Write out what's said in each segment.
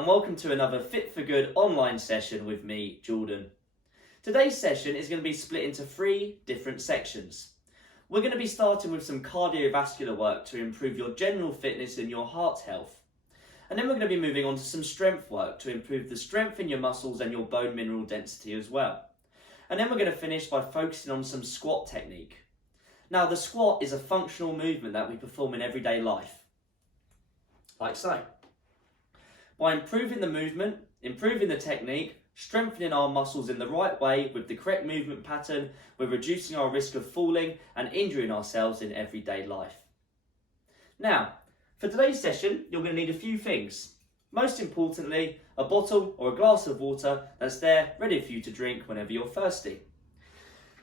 and welcome to another Fit For Good online session with me, Jordan. Today's session is going to be split into 3 different sections. We're going to be starting with some cardiovascular work to improve your general fitness and your heart health. And then we're going to be moving on to some strength work to improve the strength in your muscles and your bone mineral density as well. And then we're going to finish by focusing on some squat technique. Now, the squat is a functional movement that we perform in everyday life, like so. By improving the movement, improving the technique, strengthening our muscles in the right way with the correct movement pattern, we're reducing our risk of falling and injuring ourselves in everyday life. Now, for today's session, you're going to need a few things. Most importantly, a bottle or a glass of water that's there ready for you to drink whenever you're thirsty.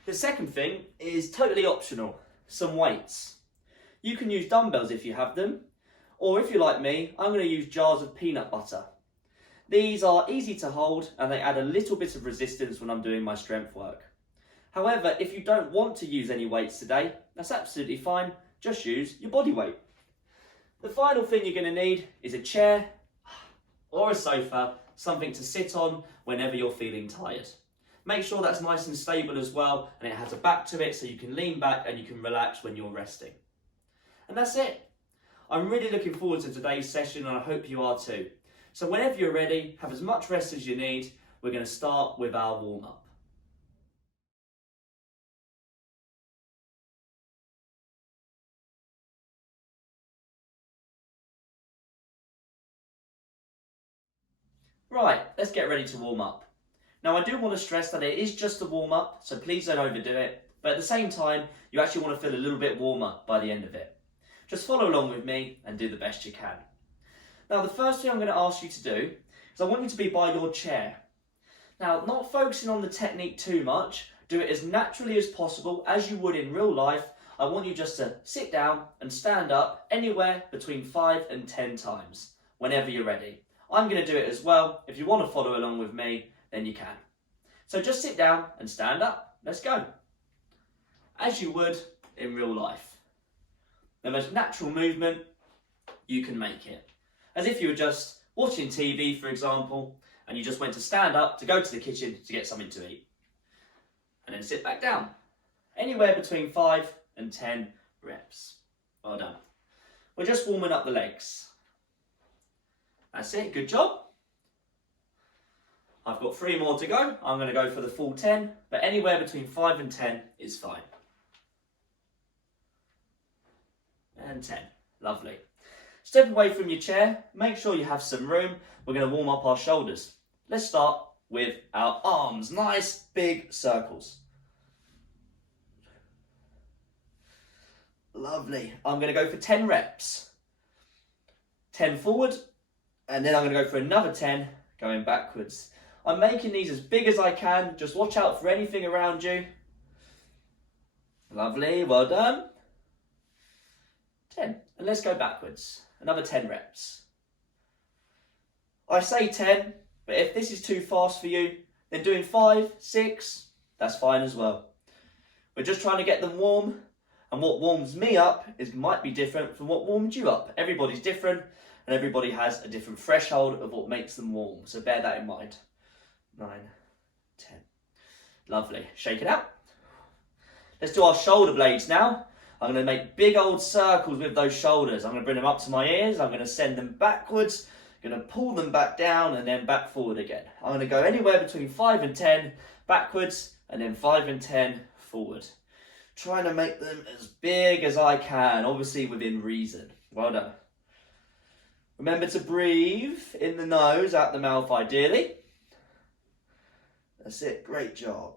The second thing is totally optional, some weights. You can use dumbbells if you have them, or if you're like me, I'm going to use jars of peanut butter. These are easy to hold and they add a little bit of resistance when I'm doing my strength work. However, if you don't want to use any weights today, that's absolutely fine, just use your body weight. The final thing you're going to need is a chair or a sofa, something to sit on whenever you're feeling tired. Make sure that's nice and stable as well, and it has a back to it so you can lean back and you can relax when you're resting. And that's it. I'm really looking forward to today's session and I hope you are too. So whenever you're ready, have as much rest as you need. We're going to start with our warm-up. Right, let's get ready to warm up. Now, I do want to stress that it is just a warm-up, so please don't overdo it. But at the same time, you actually want to feel a little bit warmer by the end of it. Just follow along with me and do the best you can. Now, the first thing I'm going to ask you to do is I want you to be by your chair. Now, not focusing on the technique too much, do it as naturally as possible as you would in real life. I want you just to sit down and stand up anywhere between 5 and 10 times, whenever you're ready. I'm going to do it as well. If you want to follow along with me, then you can. So just sit down and stand up. Let's go. As you would in real life. The most natural movement, you can make it. As if you were just watching TV, for example, and you just went to stand up to go to the kitchen to get something to eat. And then sit back down. Anywhere between 5 and 10 reps. Well done. We're just warming up the legs. That's it, good job. I've got 3 more to go. I'm going to go for the full 10, but anywhere between 5 and 10 is fine. And 10, lovely. Step away from your chair, make sure you have some room. We're going to warm up our shoulders. Let's start with our arms, nice big circles. Lovely. I'm going to go for 10 reps. 10 forward, and then I'm going to go for another 10 going backwards. I'm making these as big as I can. Just watch out for anything around you. Lovely, well done. 10, and let's go backwards. Another 10 reps. I say 10, but if this is too fast for you, then doing 5, 6, that's fine as well. We're just trying to get them warm, and what warms me up might be different from what warmed you up. Everybody's different, and everybody has a different threshold of what makes them warm, so bear that in mind. 9, 10. Lovely. Shake it out. Let's do our shoulder blades now. I'm going to make big old circles with those shoulders. I'm going to bring them up to my ears. I'm going to send them backwards. I'm going to pull them back down and then back forward again. I'm going to go anywhere between 5 and 10 backwards and then 5 and 10 forward. Trying to make them as big as I can, obviously within reason. Well done. Remember to breathe in the nose, out the mouth ideally. That's it, great job.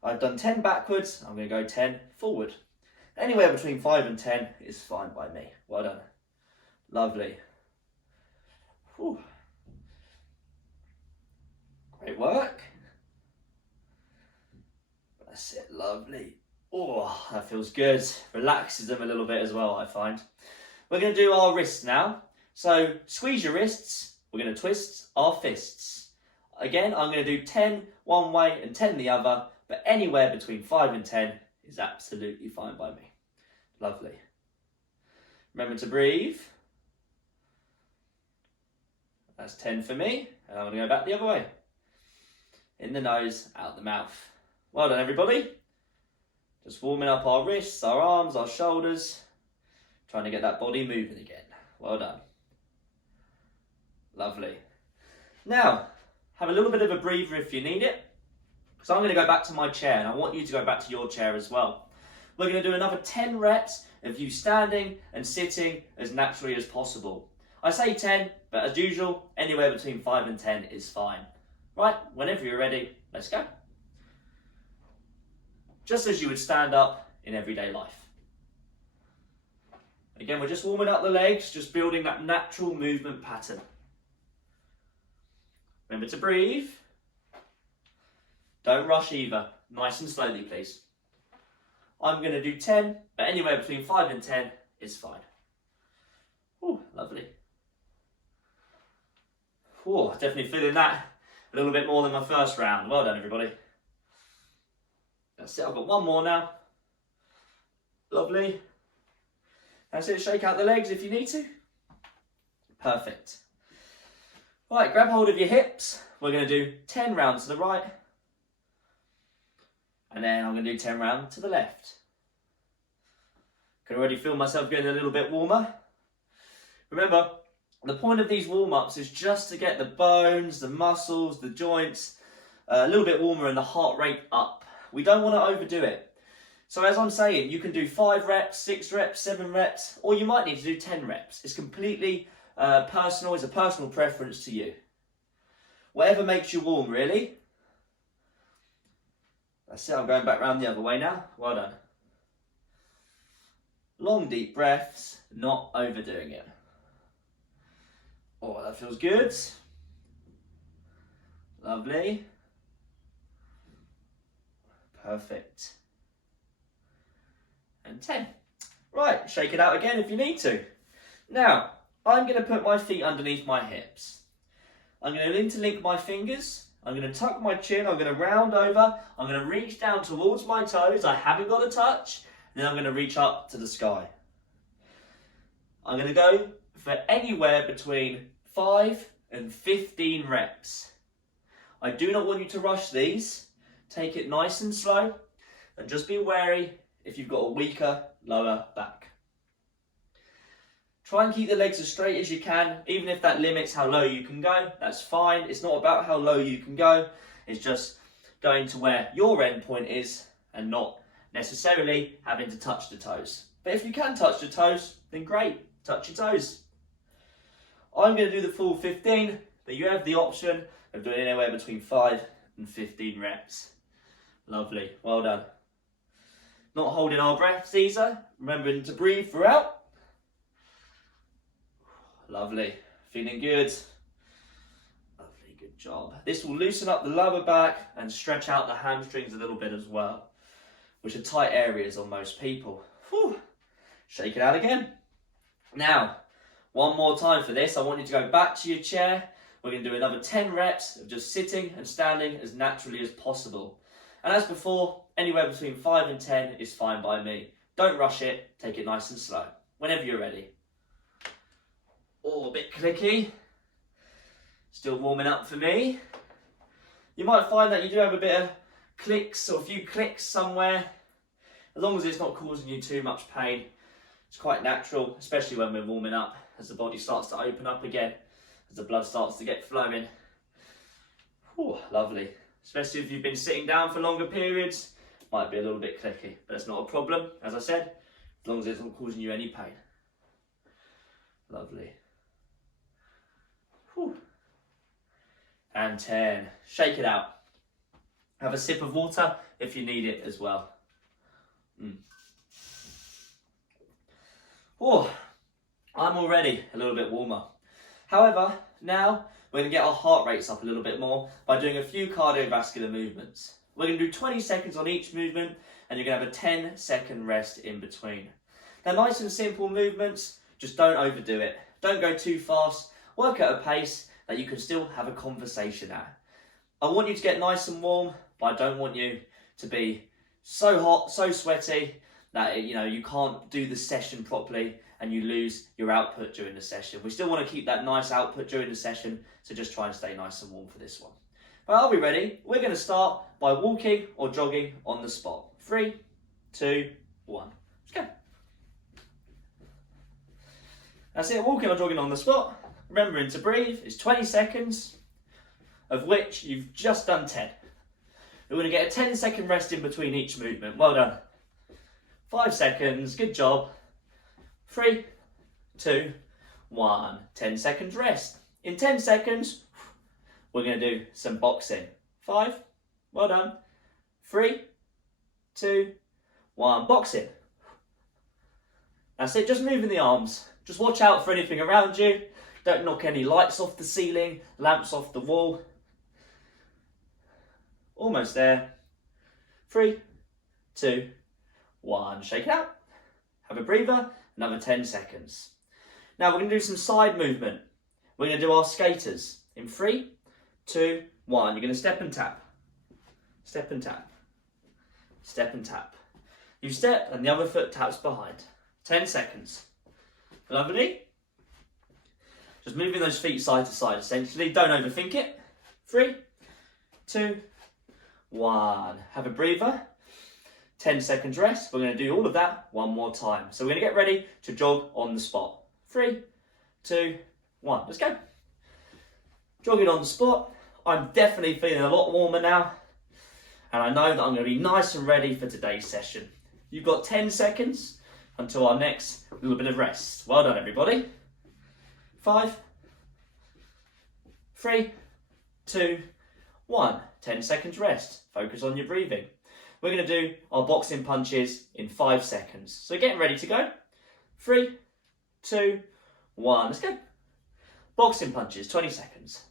I've done 10 backwards, I'm going to go 10 forward. Anywhere between 5 and 10 is fine by me. Well done. Lovely. Whew. Great work. That's it, lovely. Oh, that feels good. Relaxes them a little bit as well, I find. We're going to do our wrists now. So squeeze your wrists. We're going to twist our fists. Again, I'm going to do 10 one way and 10 the other, but anywhere between 5 and 10 is absolutely fine by me. Lovely. Remember to breathe. That's 10 for me. And I'm going to go back the other way. In the nose, out the mouth. Well done, everybody. Just warming up our wrists, our arms, our shoulders. Trying to get that body moving again. Well done. Lovely. Now, have a little bit of a breather if you need it. So I'm going to go back to my chair, and I want you to go back to your chair as well. We're going to do another 10 reps of you standing and sitting as naturally as possible. I say 10, but as usual, anywhere between 5 and 10 is fine. Right, whenever you're ready, let's go. Just as you would stand up in everyday life. Again, we're just warming up the legs, just building that natural movement pattern. Remember to breathe. Don't rush either. Nice and slowly, please. I'm going to do 10, but anywhere between 5 and 10 is fine. Oh, lovely. Oh, definitely feeling that a little bit more than my first round. Well done, everybody. That's it. I've got one more now. Lovely. That's it. Shake out the legs if you need to. Perfect. Right, grab hold of your hips. We're going to do 10 rounds to the right. And then I'm going to do 10 rounds to the left. Can already feel myself getting a little bit warmer. Remember, the point of these warm-ups is just to get the bones, the muscles, the joints a little bit warmer and the heart rate up. We don't want to overdo it. So as I'm saying, you can do 5 reps, 6 reps, 7 reps, or you might need to do 10 reps. It's completely personal. It's a personal preference to you. Whatever makes you warm, really. That's it. I'm going back round the other way now. Well done. Long, deep breaths, not overdoing it. Oh, that feels good. Lovely. Perfect. And 10. Right, shake it out again if you need to. Now, I'm going to put my feet underneath my hips. I'm going to interlink my fingers. I'm going to tuck my chin. I'm going to round over. I'm going to reach down towards my toes. I haven't got a touch. Then I'm going to reach up to the sky. I'm going to go for anywhere between 5 and 15 reps. I do not want you to rush these. Take it nice and slow, and just be wary if you've got a weaker lower back. Try and keep the legs as straight as you can, even if that limits how low you can go. That's fine. It's not about how low you can go. It's just going to where your end point is and not necessarily having to touch the toes. But if you can touch the toes, then great. Touch your toes. I'm going to do the full 15, but you have the option of doing anywhere between 5 and 15 reps. Lovely. Well done. Not holding our breaths either. Remembering to breathe throughout. Lovely. Feeling good. Lovely. Good job. This will loosen up the lower back and stretch out the hamstrings a little bit as well, which are tight areas on most people. Whew. Shake it out again. Now, one more time for this. I want you to go back to your chair. We're going to do another 10 reps of just sitting and standing as naturally as possible. And as before, anywhere between 5 and 10 is fine by me. Don't rush it. Take it nice and slow. Whenever you're ready. Oh, a bit clicky. Still warming up for me. You might find that you do have a bit of clicks or a few clicks somewhere. As long as it's not causing you too much pain. It's quite natural, especially when we're warming up, as the body starts to open up again, as the blood starts to get flowing. Whew, lovely. Especially if you've been sitting down for longer periods, might be a little bit clicky, but it's not a problem, as I said, as long as it's not causing you any pain. Lovely. Whew. And 10. Shake it out. Have a sip of water if you need it as well. Oh, I'm already a little bit warmer. However, now we're going to get our heart rates up a little bit more by doing a few cardiovascular movements. We're going to do 20 seconds on each movement, and you're going to have a 10-second rest in between. They're nice and simple movements, just don't overdo it. Don't go too fast, work at a pace that you can still have a conversation at. I want you to get nice and warm, but I don't want you to be so hot, so sweaty, that you can't do the session properly and you lose your output during the session. We still want to keep that nice output during the session, so just try and stay nice and warm for this one. But are we ready? We're going to start by walking or jogging on the spot. 3, 2, 1. Let's go. That's it, walking or jogging on the spot. Remembering to breathe is 20 seconds, of which you've just done 10. We're going to get a 10-second rest in between each movement. Well done. 5 seconds, good job. 3, 2, 1. 10 seconds rest. In 10 seconds, we're going to do some boxing. 5, well done. 3, 2, 1, boxing. That's it, just moving the arms. Just watch out for anything around you. Don't knock any lights off the ceiling, lamps off the wall. Almost there. 3, 2, 1. Shake it out. Have a breather. Another 10 seconds. Now we're going to do some side movement. We're going to do our skaters. In 3, 2, 1. You're going to step and tap. Step and tap. Step and tap. You step and the other foot taps behind. 10 seconds. Lovely. Just moving those feet side to side essentially. Don't overthink it. 3, 2, 1. Have a breather. 10 seconds rest. We're going to do all of that one more time. So we're going to get ready to jog on the spot. 3, 2, 1. Let's go. Jogging on the spot. I'm definitely feeling a lot warmer now. And I know that I'm going to be nice and ready for today's session. You've got 10 seconds until our next little bit of rest. Well done, everybody. 5, 3, 2, 1. 10 seconds rest. Focus on your breathing. We're going to do our boxing punches in 5 seconds. So getting ready to go. 3, 2, 1. Let's go. Boxing punches, 20 seconds.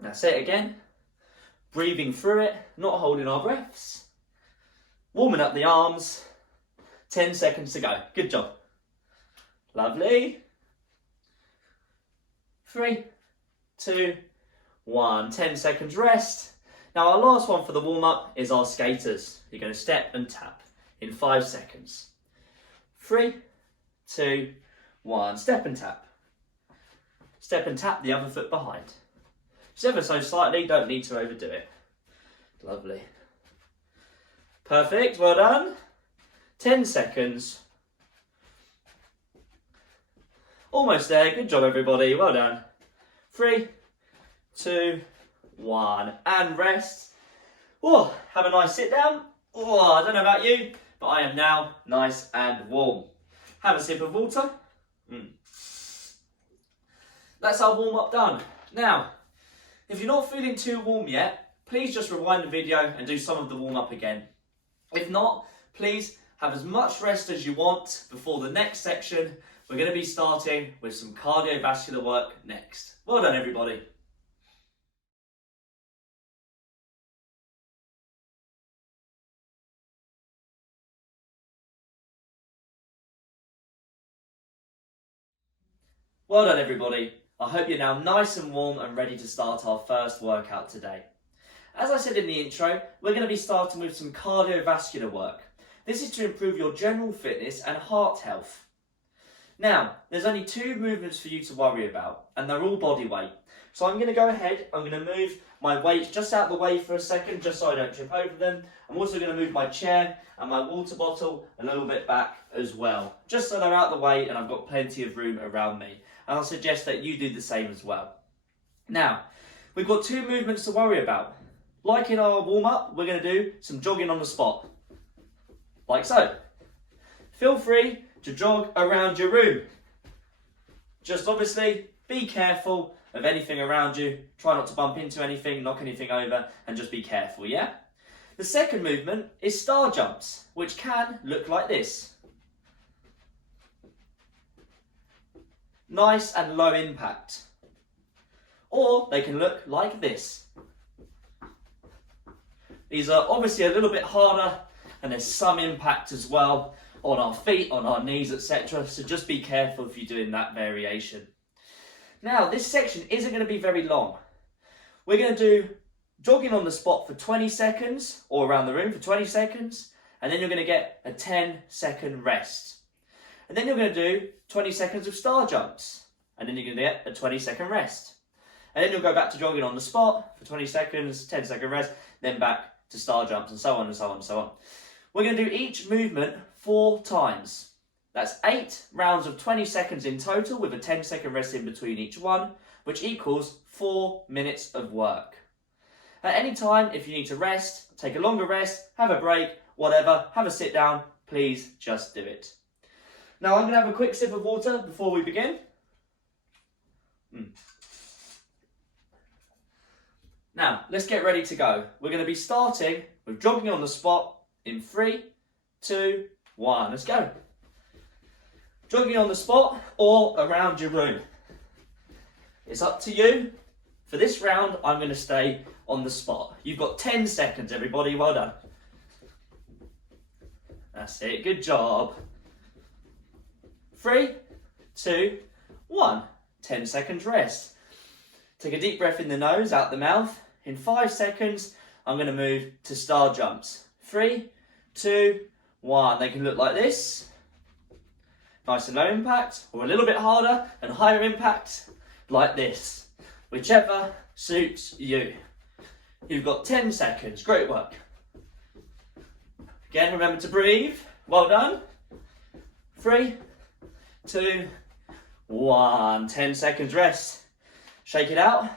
That's it again. Breathing through it, not holding our breaths. Warming up the arms. 10 seconds to go. Good job. Lovely. 3, 2, 1. 10 seconds rest. Now our last one for the warm-up is our skaters. You're going to step and tap in 5 seconds. 3, 2, 1. Step and tap. Step and tap the other foot behind. Just ever so slightly, don't need to overdo it. Lovely. Perfect, well done. 10 seconds. Almost there, good job everybody, well done. 3, 2, 1, and rest. Oh, have a nice sit down. Oh, I don't know about you, but I am now nice and warm. Have a sip of water. That's our warm up done. Now, if you're not feeling too warm yet, please just rewind the video and do some of the warm up again. If not, please have as much rest as you want before the next section. We're going to be starting with some cardiovascular work next. Well done, everybody. Well done, everybody. I hope you're now nice and warm and ready to start our first workout today. As I said in the intro, we're going to be starting with some cardiovascular work. This is to improve your general fitness and heart health. Now, there's only 2 movements for you to worry about, and they're all body weight. So I'm going to go ahead, I'm going to move my weights just out of the way for a second, just so I don't trip over them. I'm also going to move my chair and my water bottle a little bit back as well, just so they're out of the way and I've got plenty of room around me. And I'll suggest that you do the same as well. Now, we've got 2 movements to worry about. Like in our warm-up, we're going to do some jogging on the spot. Like so. Feel free to jog around your room. Just obviously, be careful of anything around you. Try not to bump into anything, knock anything over, and just be careful, yeah? The second movement is star jumps, which can look like this. Nice and low impact. Or they can look like this. These are obviously a little bit harder and there's some impact as well on our feet, on our knees, etc. So just be careful if you're doing that variation. Now, this section isn't going to be very long. We're going to do jogging on the spot for 20 seconds or around the room for 20 seconds and then you're going to get a 10-second rest. And then you're going to do 20 seconds of star jumps, and then you're going to get a 20-second rest. And then you'll go back to jogging on the spot for 20 seconds, 10-second rest, then back to star jumps, and so on and so on and so on. We're going to do each movement 4 times. That's 8 rounds of 20 seconds in total with a 10-second rest in between each one, which equals 4 minutes of work. At any time, if you need to rest, take a longer rest, have a break, whatever, have a sit down, please just do it. Now I'm going to have a quick sip of water before we begin. Now, let's get ready to go. We're going to be starting with jogging on the spot in 3, 2, 1. Let's go. Jogging on the spot or around your room. It's up to you. For this round, I'm going to stay on the spot. You've got 10 seconds, everybody. Well done. That's it. Good job. 3, 2, 1. 10 seconds rest. Take a deep breath in the nose, out the mouth. In 5 seconds, I'm going to move to star jumps. 3, 2, 1. They can look like this. Nice and low impact, or a little bit harder and higher impact, like this. Whichever suits you. You've got 10 seconds. Great work. Again, remember to breathe. Well done. 3, 2, 1. 10 seconds rest. Shake it out.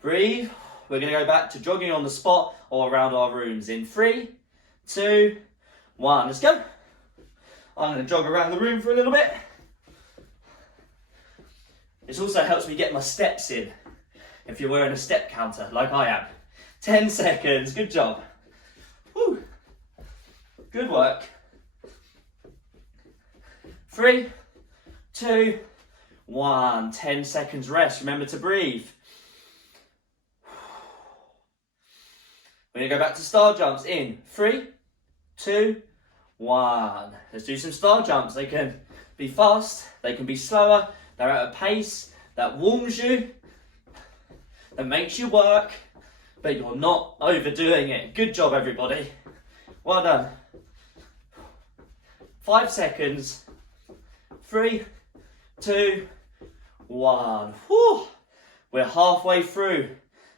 Breathe. We're going to go back to jogging on the spot or around our rooms in 3, 2, 1. Let's go. I'm going to jog around the room for a little bit. This also helps me get my steps in if you're wearing a step counter like I am. 10 seconds. Good job. Woo. Good work. 3, 2, 1. 10 seconds rest. Remember to breathe. We're going to go back to star jumps in 3, 2, 1. Let's do some star jumps. They can be fast, they can be slower, they're at a pace that warms you, that makes you work, but you're not overdoing it. Good job, everybody. Well done. 5 seconds. 3, 2, 1. Whew. We're halfway through.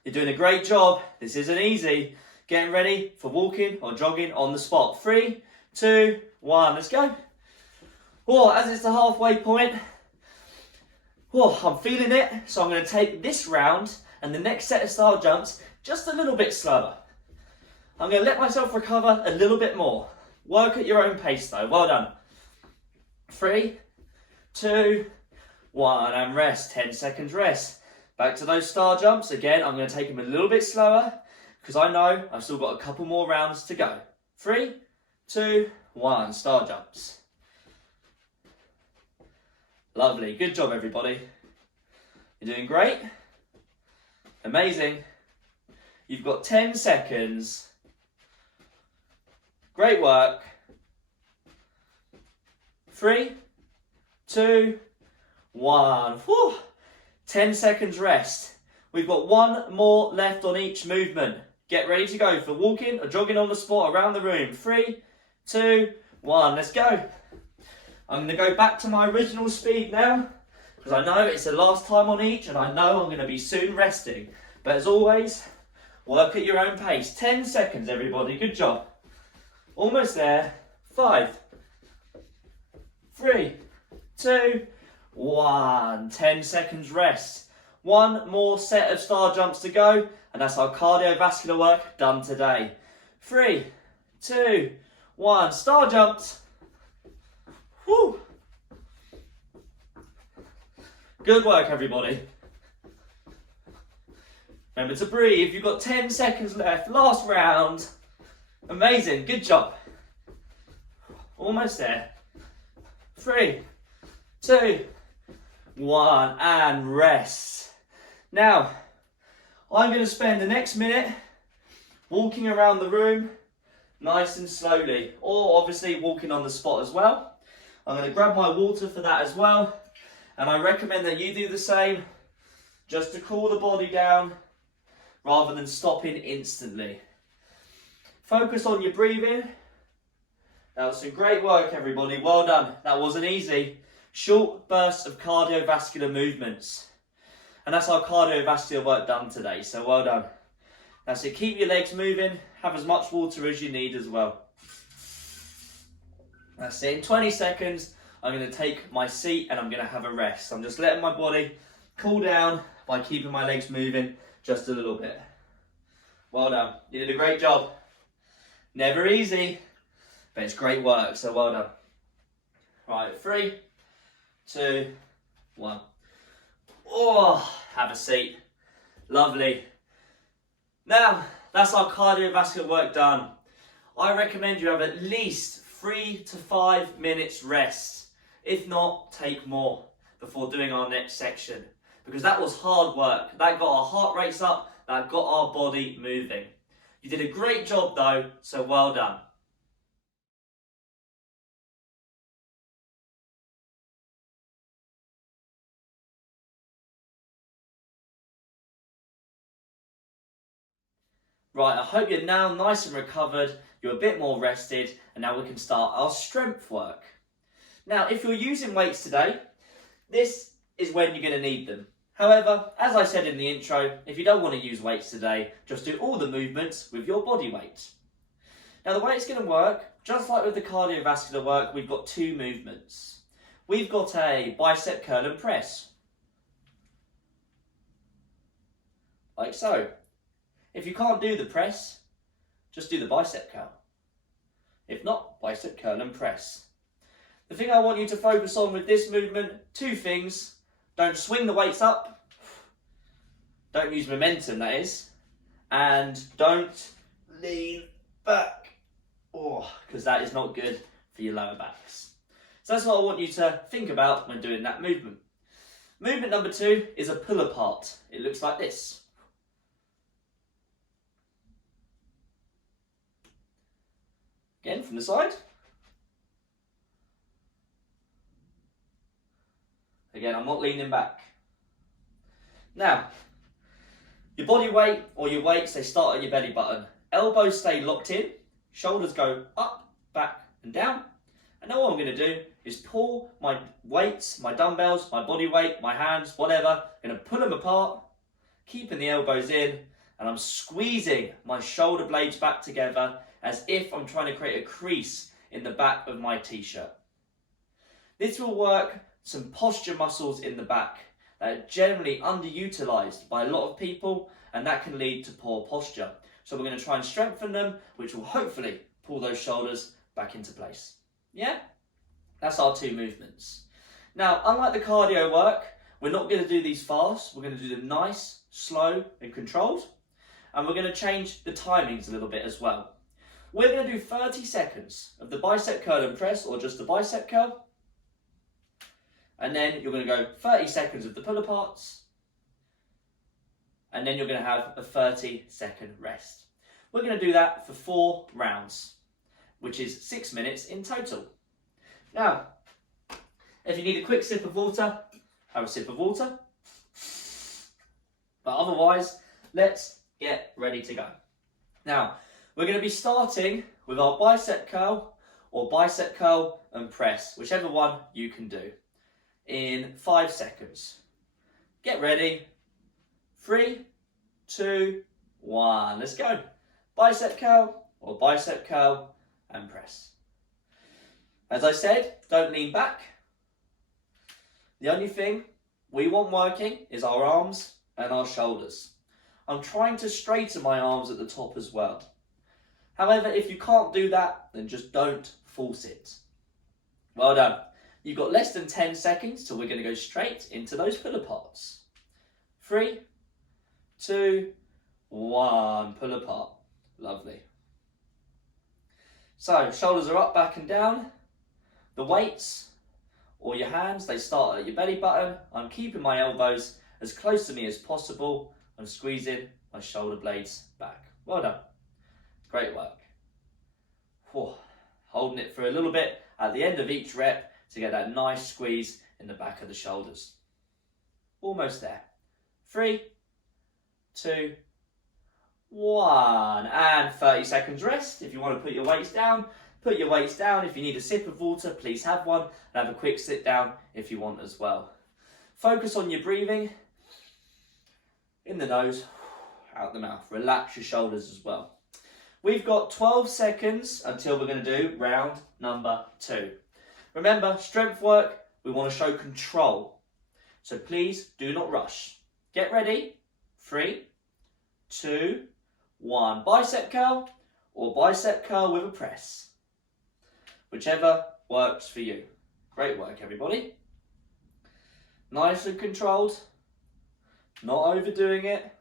You're doing a great job. This isn't easy. Getting ready for walking or jogging on the spot. 3, 2, 1. Let's go. Oh, as it's the halfway point, I'm feeling it. So I'm going to take this round and the next set of star jumps just a little bit slower. I'm going to let myself recover a little bit more. Work at your own pace though. Well done. 3, 2, 1. And rest. 10 seconds rest. Back to those star jumps. Again, I'm going to take them a little bit slower because I know I've still got a couple more rounds to go. 3, 2, 1. Star jumps. Lovely. Good job, everybody. You're doing great. Amazing. You've got 10 seconds. Great work. 3, 2, 1. Whew. 10 seconds rest. We've got one more left on each movement. Get ready to go for walking or jogging on the spot around the room. 3, 2, 1. Let's go. I'm going to go back to my original speed now because I know it's the last time on each and I know I'm going to be soon resting. But as always, work at your own pace. 10 seconds, everybody. Good job. Almost there. 5, 3, 2, 1. 10 seconds rest. One more set of star jumps to go, and that's our cardiovascular work done today. 3, 2, 1. Star jumps. Whew. Good work, everybody. Remember to breathe. You've got 10 seconds left. Last round. Amazing. Good job. Almost there. 3, 2, 1. And rest. Now, I'm going to spend the next minute walking around the room nice and slowly, or obviously walking on the spot as well. I'm going to grab my water for that as well, and I recommend that you do the same just to cool the body down rather than stopping instantly. Focus on your breathing That was some great work, everybody. Well done. That wasn't easy. Short bursts of cardiovascular movements. And that's our cardiovascular work done today, so well done. That's it. Keep your legs moving. Have as much water as you need as well. That's it. In 20 seconds, I'm going to take my seat and I'm going to have a rest. I'm just letting my body cool down by keeping my legs moving just a little bit. Well done. You did a great job. Never easy, but it's great work, so well done. Right, 3, 2, 1. Oh, have a seat. Lovely. Now, that's our cardiovascular work done. I recommend you have at least 3 to 5 minutes rest. If not, take more before doing our next section. Because that was hard work. That got our heart rates up. That got our body moving. You did a great job though, so well done. Right, I hope you're now nice and recovered, you're a bit more rested, and now we can start our strength work. Now, if you're using weights today, this is when you're going to need them. However, as I said in the intro, if you don't want to use weights today, just do all the movements with your body weight. Now, the way it's going to work, just like with the cardiovascular work, we've got 2 movements. We've got a bicep curl and press. Like so. If you can't do the press, just do the bicep curl. If not, bicep curl and press. The thing I want you to focus on with this movement, 2 things. Don't swing the weights up. Don't use momentum, that is. And don't lean back. Oh, because that is not good for your lower backs. So that's what I want you to think about when doing that movement. Movement number 2 is a pull apart. It looks like this. Again, from the side. Again, I'm not leaning back. Now, your body weight or your weights, they start at your belly button. Elbows stay locked in, shoulders go up, back and down. And now what I'm going to do is pull my weights, my dumbbells, my body weight, my hands, whatever. I'm going to pull them apart, keeping the elbows in, and I'm squeezing my shoulder blades back together as if I'm trying to create a crease in the back of my t-shirt. This will work some posture muscles in the back that are generally underutilized by a lot of people, and that can lead to poor posture. So we're going to try and strengthen them, which will hopefully pull those shoulders back into place. Yeah? That's our 2 movements. Now, unlike the cardio work, we're not going to do these fast. We're going to do them nice, slow and controlled. And we're going to change the timings a little bit as well. We're going to do 30 seconds of the bicep curl and press, or just the bicep curl. And then you're going to go 30 seconds of the pull aparts. And then you're going to have a 30-second rest. We're going to do that for 4 rounds, which is 6 minutes in total. Now, if you need a quick sip of water, have a sip of water. But otherwise, let's get ready to go. Now, we're going to be starting with our bicep curl or bicep curl and press, whichever one you can do, in 5 seconds. Get ready. 3, 2, 1. Let's go. Bicep curl or bicep curl and press. As I said, don't lean back. The only thing we want working is our arms and our shoulders. I'm trying to straighten my arms at the top as well. However, if you can't do that, then just don't force it. Well done. You've got less than 10 seconds, so we're going to go straight into those pull aparts. 3, 2, 1. Pull apart. Lovely. So, shoulders are up, back and down. The weights, or your hands, they start at your belly button. I'm keeping my elbows as close to me as possible. I'm squeezing my shoulder blades back. Well done. Great work. Whew. Holding it for a little bit at the end of each rep to get that nice squeeze in the back of the shoulders. Almost there. 3, 2, 1. And 30 seconds rest. If you want to put your weights down, Put your weights down. If you need a sip of water, please have one, and have a quick sit down if you want as well. Focus on your breathing. In the nose, out the mouth. Relax your shoulders as well. We've got 12 seconds until we're going to do round number 2. Remember, strength work, we want to show control. So please do not rush. Get ready. 3, 2, 1. Bicep curl or bicep curl with a press. Whichever works for you. Great work, everybody. Nice and controlled. Not overdoing it.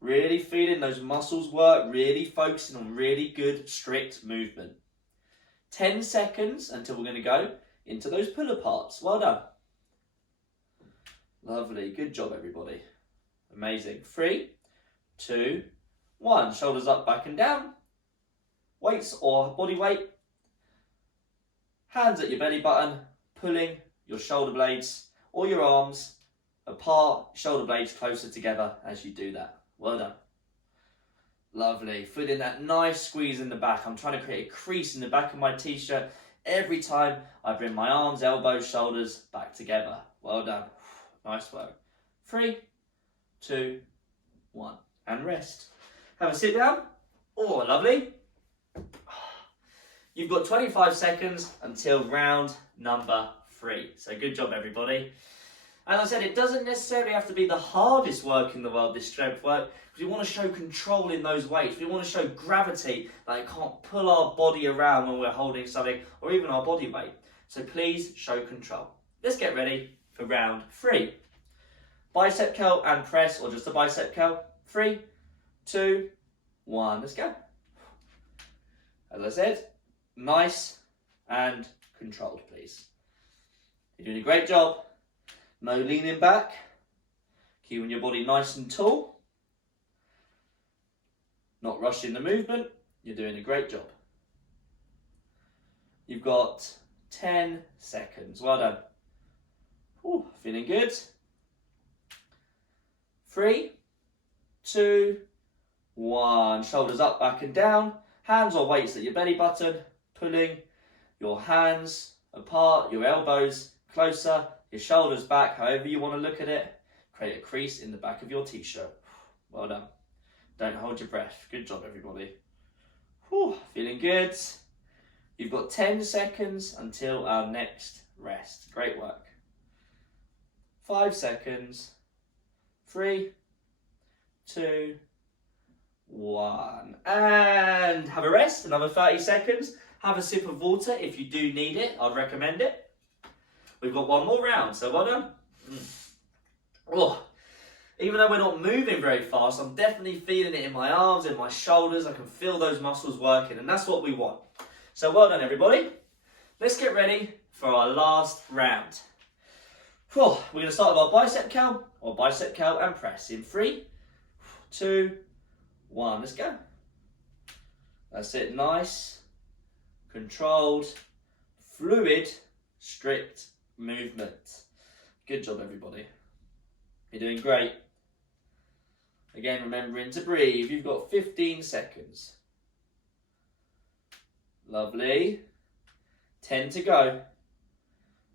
Really feeling those muscles work. Really focusing on really good, strict movement. 10 seconds until we're going to go into those pull aparts. Well done. Lovely. Good job, everybody. Amazing. 3, 2, 1. Shoulders up, back and down. Weights or body weight. Hands at your belly button, pulling your shoulder blades or your arms apart, shoulder blades closer together as you do that. Well done. Lovely. Feeling that nice squeeze in the back. I'm trying to create a crease in the back of my t-shirt every time I bring my arms, elbows, shoulders back together. Well done. Nice work. 3, 2, 1. And rest. Have a sit down. Oh, lovely. You've got 25 seconds until round number 3. So good job, everybody. As I said, it doesn't necessarily have to be the hardest work in the world, this strength work, because we want to show control in those weights. We want to show gravity, that it can't pull our body around when we're holding something, or even our body weight. So please show control. Let's get ready for round 3. Bicep curl and press, or just a bicep curl. 3, 2, 1. Let's go. As I said, nice and controlled, please. You're doing a great job. No leaning back. Keeping your body nice and tall. Not rushing the movement. You're doing a great job. You've got 10 seconds. Well done. Ooh, feeling good. 3, 2, 1. Shoulders up, back and down. Hands or weights at your belly button. Pulling your hands apart, your elbows closer, your shoulders back, however you want to look at it. Create a crease in the back of your t-shirt. Well done. Don't hold your breath. Good job, everybody. Whew, feeling good. You've got 10 seconds until our next rest. Great work. 5 seconds. 3, 2, 1. And have a rest. Another 30 seconds. Have a sip of water if you do need it. I'd recommend it. We've got one more round, so well done. Oh, even though we're not moving very fast, I'm definitely feeling it in my arms, in my shoulders. I can feel those muscles working, and that's what we want. So well done, everybody. Let's get ready for our last round. We're going to start with our bicep curl, or bicep curl and press. In 3, 2, 1. Let's go. That's it. Nice, controlled, fluid, strict movement. Good job, everybody. You're doing great. Again, remembering to breathe. You've got 15 seconds. Lovely. 10 to go.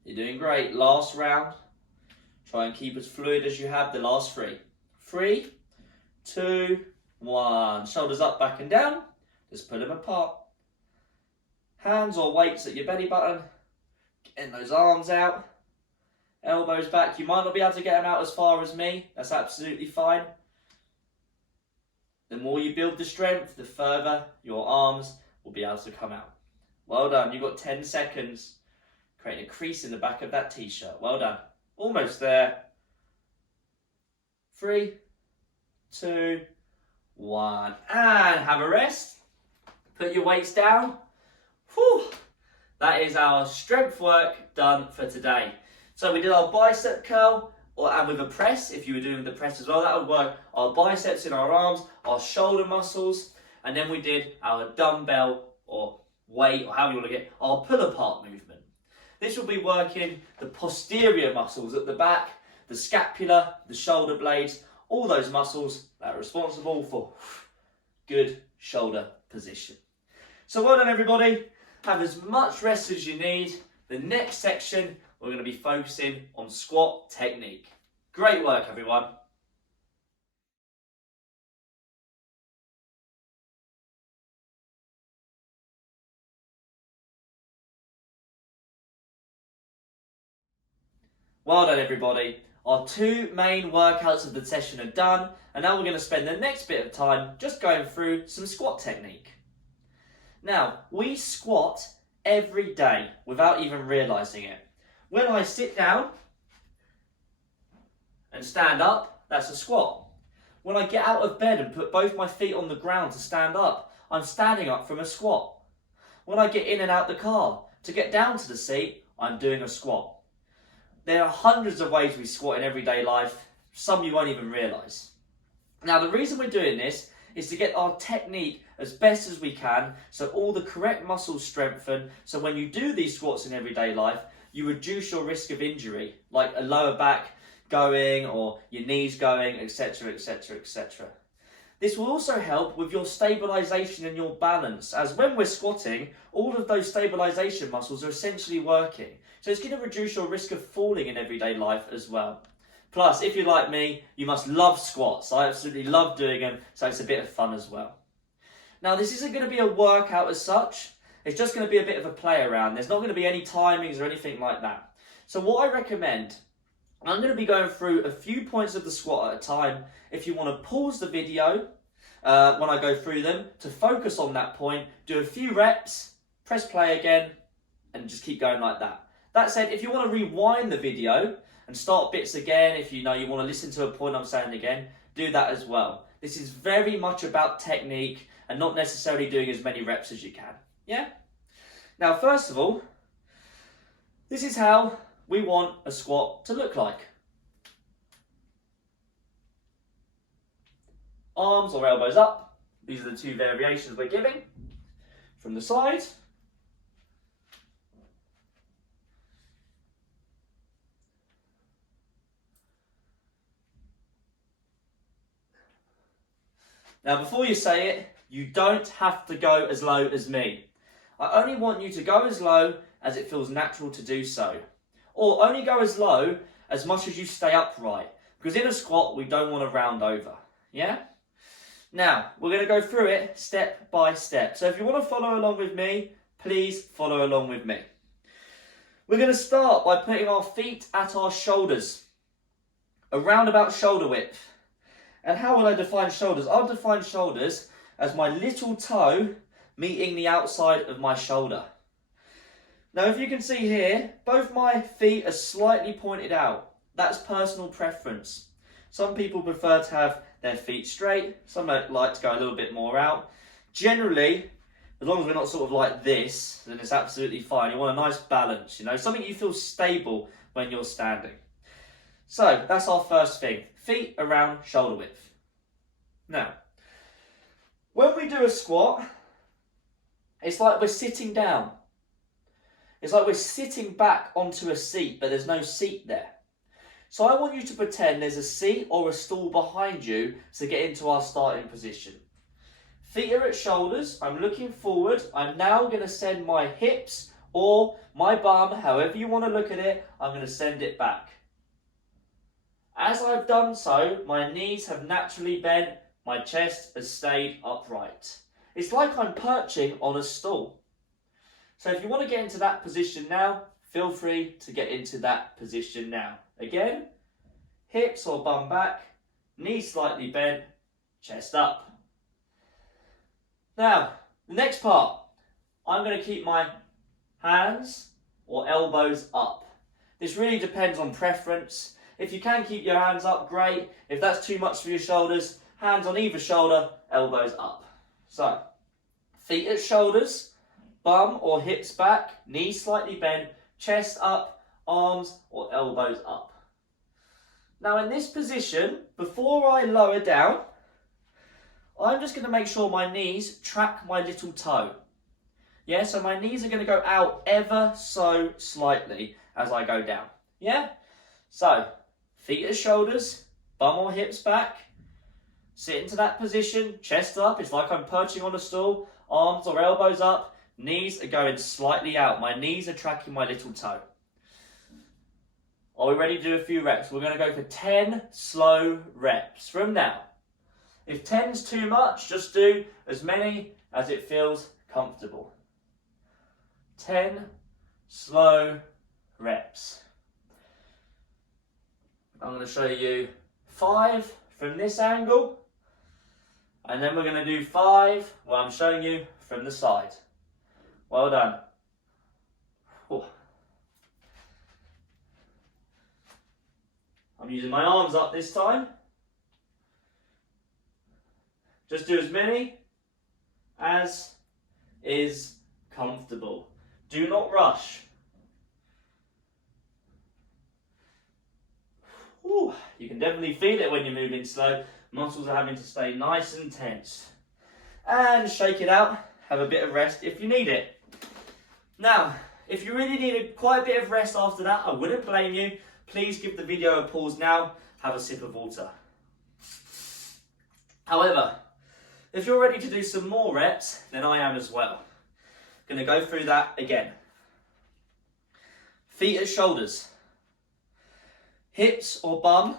You're doing great. Last round. Try and keep as fluid as you have the last 3. 3, 2, 1. Shoulders up, back and down. Just pull them apart. Hands or weights at your belly button. Getting those arms out. Elbows back. You might not be able to get them out as far as me. That's absolutely fine. The more you build the strength, the further your arms will be able to come out. Well done. You've got 10 seconds. Creating a crease in the back of that t-shirt. Well done. Almost there. 3, 2, 1. And have a rest. Put your weights down. Whew. That is our strength work done for today. So we did our bicep curl, and with a press, if you were doing the press as well, that would work our biceps in our arms, our shoulder muscles, and then we did our dumbbell or weight, or however you want to get, our pull apart movement. This will be working the posterior muscles at the back, the scapula, the shoulder blades, all those muscles that are responsible for good shoulder position. So well done everybody. Have as much rest as you need. The next section, we're going to be focusing on squat technique. Great work everyone. Well done everybody. Our two main workouts of the session are done, and now we're going to spend the next bit of time just going through some squat technique. Now, we squat every day without even realising it. When I sit down and stand up, that's a squat. When I get out of bed and put both my feet on the ground to stand up, I'm standing up from a squat. When I get in and out the car to get down to the seat, I'm doing a squat. There are hundreds of ways we squat in everyday life, some you won't even realise. Now the reason we're doing this is to get our technique as best as we can, so all the correct muscles strengthen, so when you do these squats in everyday life, you reduce your risk of injury, like a lower back going or your knees going, etc, etc, etc. This will also help with your stabilisation and your balance, as when we're squatting, all of those stabilisation muscles are essentially working. So it's going to reduce your risk of falling in everyday life as well. Plus, if you're like me, you must love squats. I absolutely love doing them, so it's a bit of fun as well. Now, this isn't going to be a workout as such. It's just going to be a bit of a play around. There's not going to be any timings or anything like that. So what I recommend, I'm going to be going through a few points of the squat at a time. If you want to pause the video when I go through them to focus on that point, do a few reps, press play again, and just keep going like that. That said, if you want to rewind the video and start bits again, if you know you want to listen to a point I'm saying again, do that as well. This is very much about technique and not necessarily doing as many reps as you can. Yeah? Now, first of all, this is how we want a squat to look like. Arms or elbows up. These are the two variations we're giving. From the side. Now, before you say it, you don't have to go as low as me. I only want you to go as low as it feels natural to do so. Or only go as low as much as you stay upright. Because in a squat, we don't want to round over. Yeah? Now, we're going to go through it step by step. So if you want to follow along with me, please follow along with me. We're going to start by putting our feet at our shoulders. Around about shoulder width. And how will I define shoulders? I'll define shoulders as my little toe meeting the outside of my shoulder. Now, if you can see here, both my feet are slightly pointed out. That's personal preference. Some people prefer to have their feet straight. Some like to go a little bit more out. Generally, as long as we're not sort of like this, then it's absolutely fine. You want a nice balance, you know, something you feel stable when you're standing. So that's our first thing. Feet around shoulder width. Now, when we do a squat, it's like we're sitting down. It's like we're sitting back onto a seat, but there's no seat there. So I want you to pretend there's a seat or a stool behind you to get into our starting position. Feet are at shoulders. I'm looking forward. I'm now going to send my hips or my bum, however you want to look at it, I'm going to send it back. As I've done so, my knees have naturally bent, my chest has stayed upright. It's like I'm perching on a stool. So if you want to get into that position now, feel free to get into that position now. Again, hips or bum back, knees slightly bent, chest up. Now, the next part, I'm going to keep my hands or elbows up. This really depends on preference. If you can keep your hands up, great. If that's too much for your shoulders, hands on either shoulder, elbows up. So, feet at shoulders, bum or hips back, knees slightly bent, chest up, arms or elbows up. Now in this position, before I lower down, I'm just going to make sure my knees track my little toe. Yeah, so my knees are going to go out ever so slightly as I go down. Yeah? So, feet at shoulders, bum or hips back, sit into that position, chest up, it's like I'm perching on a stool, Arms or elbows up, knees are going slightly out. My knees are tracking my little toe. Are we ready to do a few reps? We're going to go for 10 slow reps from now. If 10's too much, just do as many as it feels comfortable. 10 slow reps. I'm going to show you 5 from this angle, and then we're going to do 5 where I'm showing you from the side. Well done. Whew. I'm using my arms up this time. Just do as many as is comfortable. Do not rush. Whew. You can definitely feel it when you're moving slow. Muscles are having to stay nice and tense. And shake it out. Have a bit of rest if you need it. Now, if you really need quite a bit of rest after that, I wouldn't blame you. Please give the video a pause now. Have a sip of water. However, if you're ready to do some more reps, then I am as well. Going to go through that again. Feet at shoulders. Hips or bum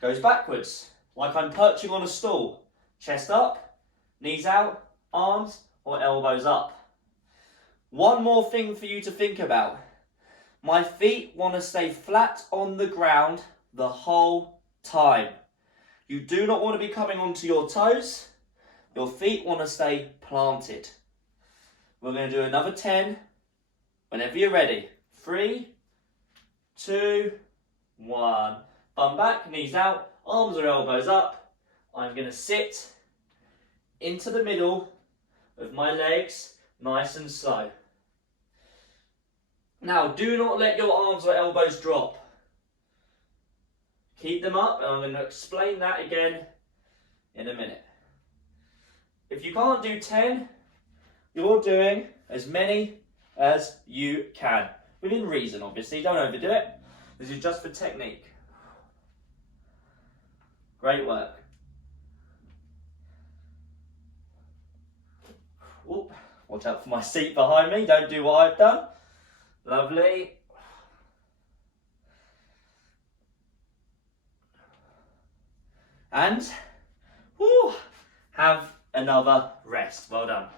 goes backwards, like I'm perching on a stool. Chest up, knees out, arms or elbows up. One more thing for you to think about. My feet want to stay flat on the ground the whole time. You do not want to be coming onto your toes. Your feet want to stay planted. We're going to do another 10 whenever you're ready. 3, 2, 1. Bum back, knees out, arms or elbows up. I'm going to sit into the middle of my legs, nice and slow. Now, do not let your arms or elbows drop. Keep them up, and I'm going to explain that again in a minute. If you can't do 10, you're doing as many as you can. Within reason, obviously. Don't overdo it. This is just for technique. Great work. Oop, watch out for my seat behind me. Don't do what I've done. Lovely. And have another rest. Well done.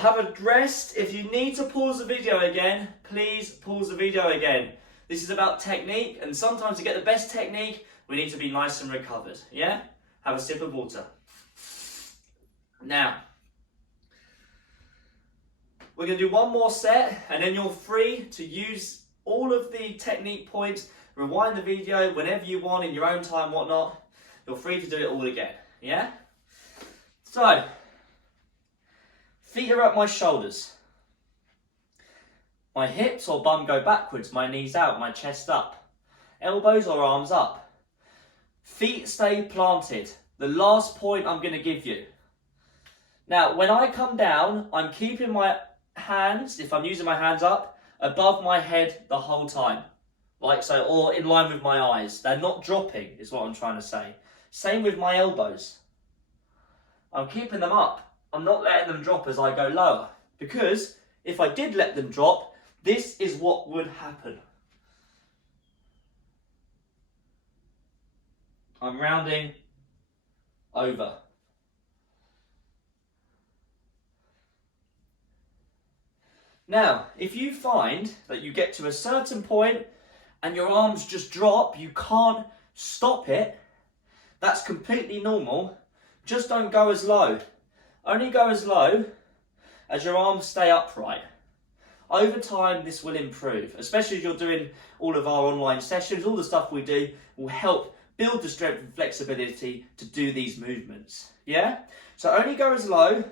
Have a rest. If you need to pause the video again, please pause the video again. This is about technique, and sometimes to get the best technique, we need to be nice and recovered. Yeah? Have a sip of water. Now, we're going to do one more set, and then you're free to use all of the technique points, rewind the video whenever you want in your own time, whatnot. You're free to do it all again, yeah? So, feet are at my shoulders. My hips or bum go backwards, my knees out, my chest up. Elbows or arms up. Feet stay planted. The last point I'm going to give you. Now, when I come down, I'm keeping my hands, if I'm using my hands up, above my head the whole time. Like so, or in line with my eyes. They're not dropping, is what I'm trying to say. Same with my elbows. I'm keeping them up. I'm not letting them drop as I go lower. Because if I did let them drop, this is what would happen. I'm rounding over. Now, if you find that you get to a certain point and your arms just drop, you can't stop it, that's completely normal. Just don't go as low. Only go as low as your arms stay upright. Over time, this will improve, especially if you're doing all of our online sessions. All the stuff we do will help build the strength and flexibility to do these movements. Yeah? So only go as low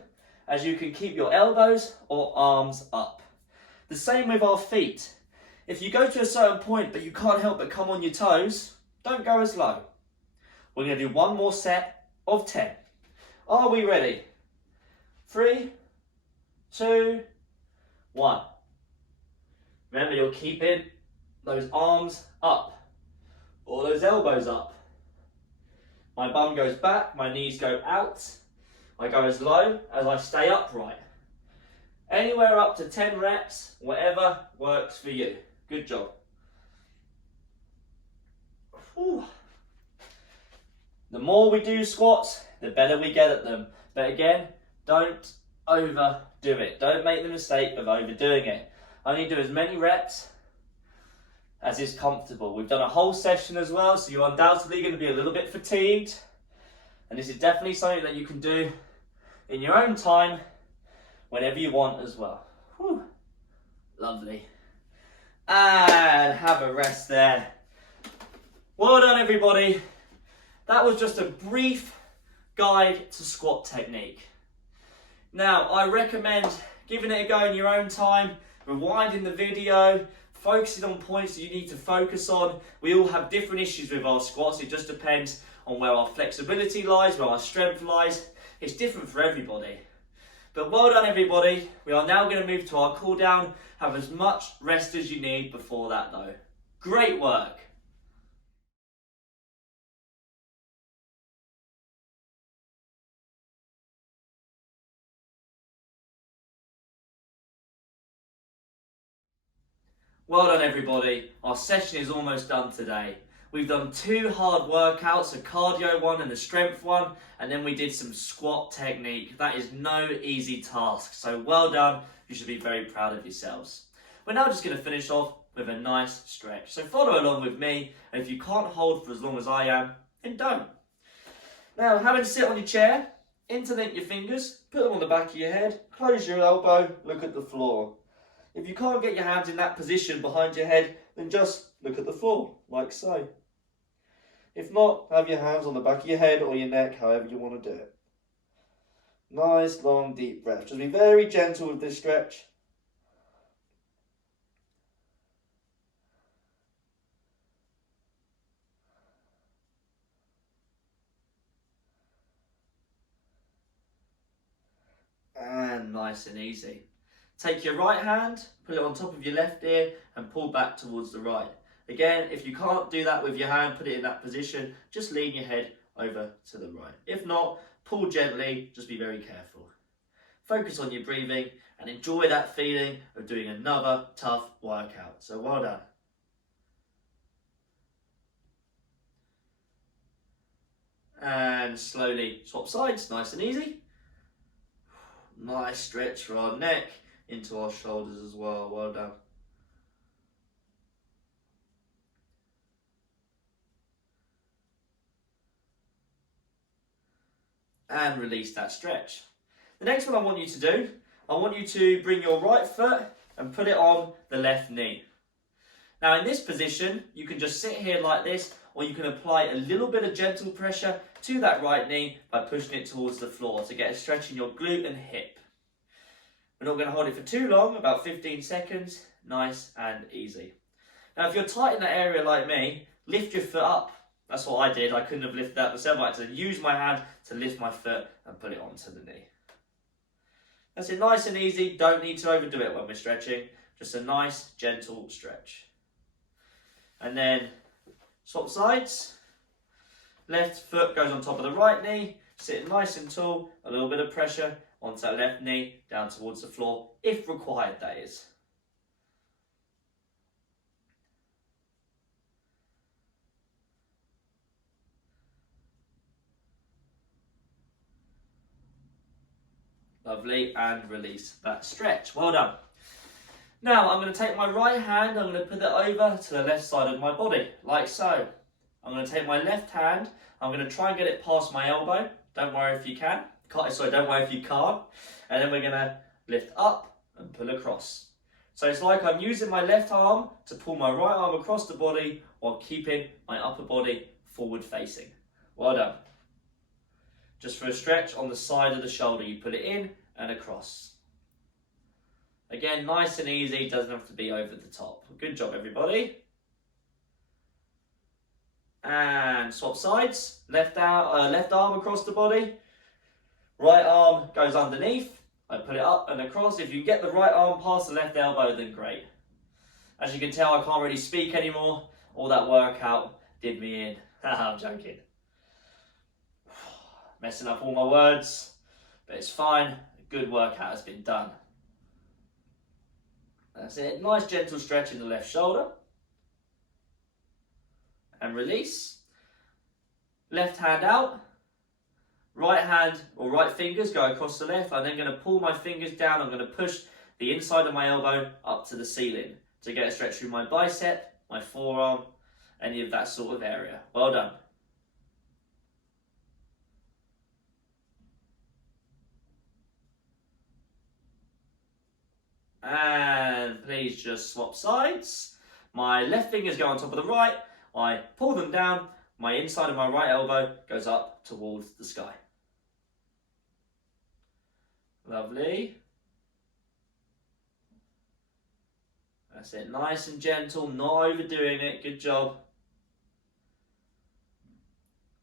as you can keep your elbows or arms up. The same with our feet. If you go to a certain point but you can't help but come on your toes, don't go as low. We're going to do one more set of 10. Are we ready? 3, 2, 1. Remember, you're keeping those arms up or those elbows up. My bum goes back, my knees go out. I go as low as I stay upright. Anywhere up to 10 reps, whatever works for you. Good job. Whew. The more we do squats, the better we get at them. But again, don't overdo it. Don't make the mistake of overdoing it. Only do as many reps as is comfortable. We've done a whole session as well, so you're undoubtedly going to be a little bit fatigued. And this is definitely something that you can do in your own time, whenever you want as well. Whew. Lovely. And have a rest there. Well done, everybody. That was just a brief guide to squat technique. Now, I recommend giving it a go in your own time, rewinding the video, focusing on points that you need to focus on. We all have different issues with our squats. It just depends on where our flexibility lies, where our strength lies. It's different for everybody. But well done, everybody. We are now going to move to our cool down. Have as much rest as you need before that though. Great work. Well done, everybody. Our session is almost done today. We've done 2 hard workouts, a cardio one and a strength one, and then we did some squat technique. That is no easy task, so well done. You should be very proud of yourselves. We're now just going to finish off with a nice stretch. So follow along with me, and if you can't hold for as long as I am, then don't. Now, having to sit on your chair, interlink your fingers, put them on the back of your head, close your elbow, look at the floor. If you can't get your hands in that position behind your head, then just look at the floor, like so. If not, have your hands on the back of your head or your neck, however you want to do it. Nice, long, deep breath. Just be very gentle with this stretch. And nice and easy. Take your right hand, put it on top of your left ear and pull back towards the right. Again, if you can't do that with your hand, put it in that position, just lean your head over to the right. If not, pull gently, just be very careful. Focus on your breathing and enjoy that feeling of doing another tough workout. So well done. And slowly swap sides, nice and easy. Nice stretch for our neck, into our shoulders as well, well done. And release that stretch. The next one I want you to do, I want you to bring your right foot and put it on the left knee. Now in this position, you can just sit here like this, or you can apply a little bit of gentle pressure to that right knee by pushing it towards the floor to get a stretch in your glute and hip. We're not going to hold it for too long, about 15 seconds, nice and easy. Now if you're tight in that area like me, lift your foot up. That's what I did. I couldn't have lifted that myself. I had to use my hand to lift my foot and put it onto the knee. That's it, nice and easy. Don't need to overdo it when we're stretching. Just a nice, gentle stretch. And then swap sides. Left foot goes on top of the right knee. Sitting nice and tall. A little bit of pressure onto that left knee, down towards the floor, if required, that is. Lovely, and release that stretch. Well done. Now I'm going to take my right hand, I'm going to put it over to the left side of my body, like so. I'm going to take my left hand, I'm going to try and get it past my elbow. Don't worry if you can. Don't worry if you can't. And then we're going to lift up and pull across. So it's like I'm using my left arm to pull my right arm across the body while keeping my upper body forward facing. Well done. Just for a stretch on the side of the shoulder, you put it in and across. Again, nice and easy, doesn't have to be over the top. Good job, everybody. And swap sides. Left arm across the body. Right arm goes underneath. I put it up and across. If you get the right arm past the left elbow, then great. As you can tell, I can't really speak anymore. All that workout did me in. I'm joking. Messing up all my words, but it's fine. A good workout has been done. That's it. Nice gentle stretch in the left shoulder. And release. Left hand out. Right hand or right fingers go across the left. I'm then going to pull my fingers down. I'm going to push the inside of my elbow up to the ceiling to get a stretch through my bicep, my forearm, any of that sort of area. Well done. And please just swap sides. My left fingers go on top of the right. I pull them down. My inside of my right elbow goes up towards the sky. Lovely. That's it. Nice and gentle, not overdoing it. Good job.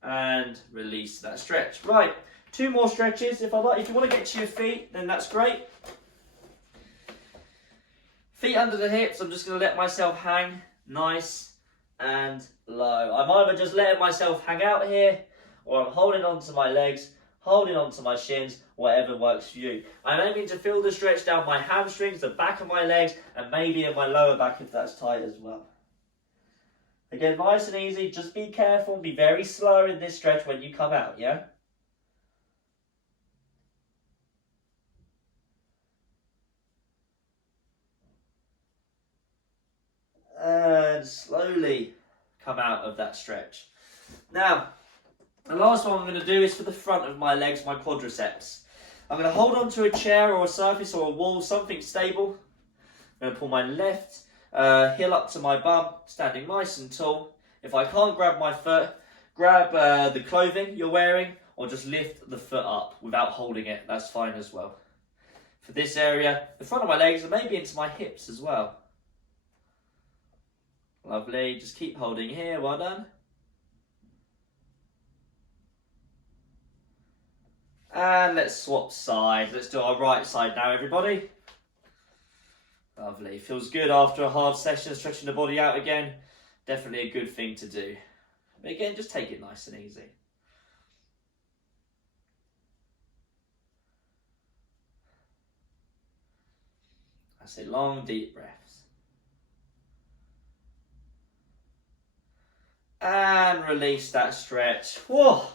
And release that stretch. Right, 2 more stretches. If you want to get to your feet, then that's great. Feet under the hips, I'm just going to let myself hang nice and low. I'm either just letting myself hang out here, or I'm holding on to my legs, holding on to my shins, whatever works for you. I'm aiming to feel the stretch down my hamstrings, the back of my legs, and maybe in my lower back if that's tight as well. Again, nice and easy. Just be careful, be very slow in this stretch when you come out, yeah? And slowly come out of that stretch. Now, the last one I'm going to do is for the front of my legs, my quadriceps. I'm going to hold on to a chair or a surface or a wall, something stable. I'm going to pull my left heel up to my bum, standing nice and tall. If I can't grab my foot, grab the clothing you're wearing, or just lift the foot up without holding it. That's fine as well. For this area, the front of my legs and maybe into my hips as well. Lovely, just keep holding here, well done. And let's swap sides. Let's do our right side now, everybody. Lovely, feels good after a hard session, stretching the body out again. Definitely a good thing to do. But again, just take it nice and easy. That's it, long, deep breaths. And release that stretch. Whoa.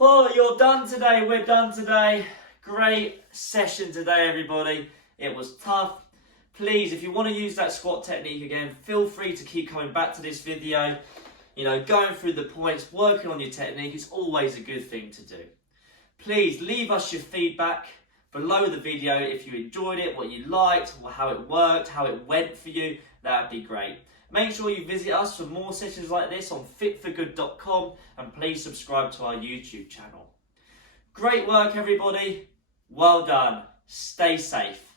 Oh, you're done today. We're done today. Great session today, everybody. It was tough. Please, if you want to use that squat technique again, feel free to keep coming back to this video. You know, going through the points, working on your technique is always a good thing to do. Please leave us your feedback below the video if you enjoyed it, what you liked, how it worked, how it went for you. That would be great. Make sure you visit us for more sessions like this on fitforgood.com, and please subscribe to our YouTube channel. Great work, everybody. Well done. Stay safe.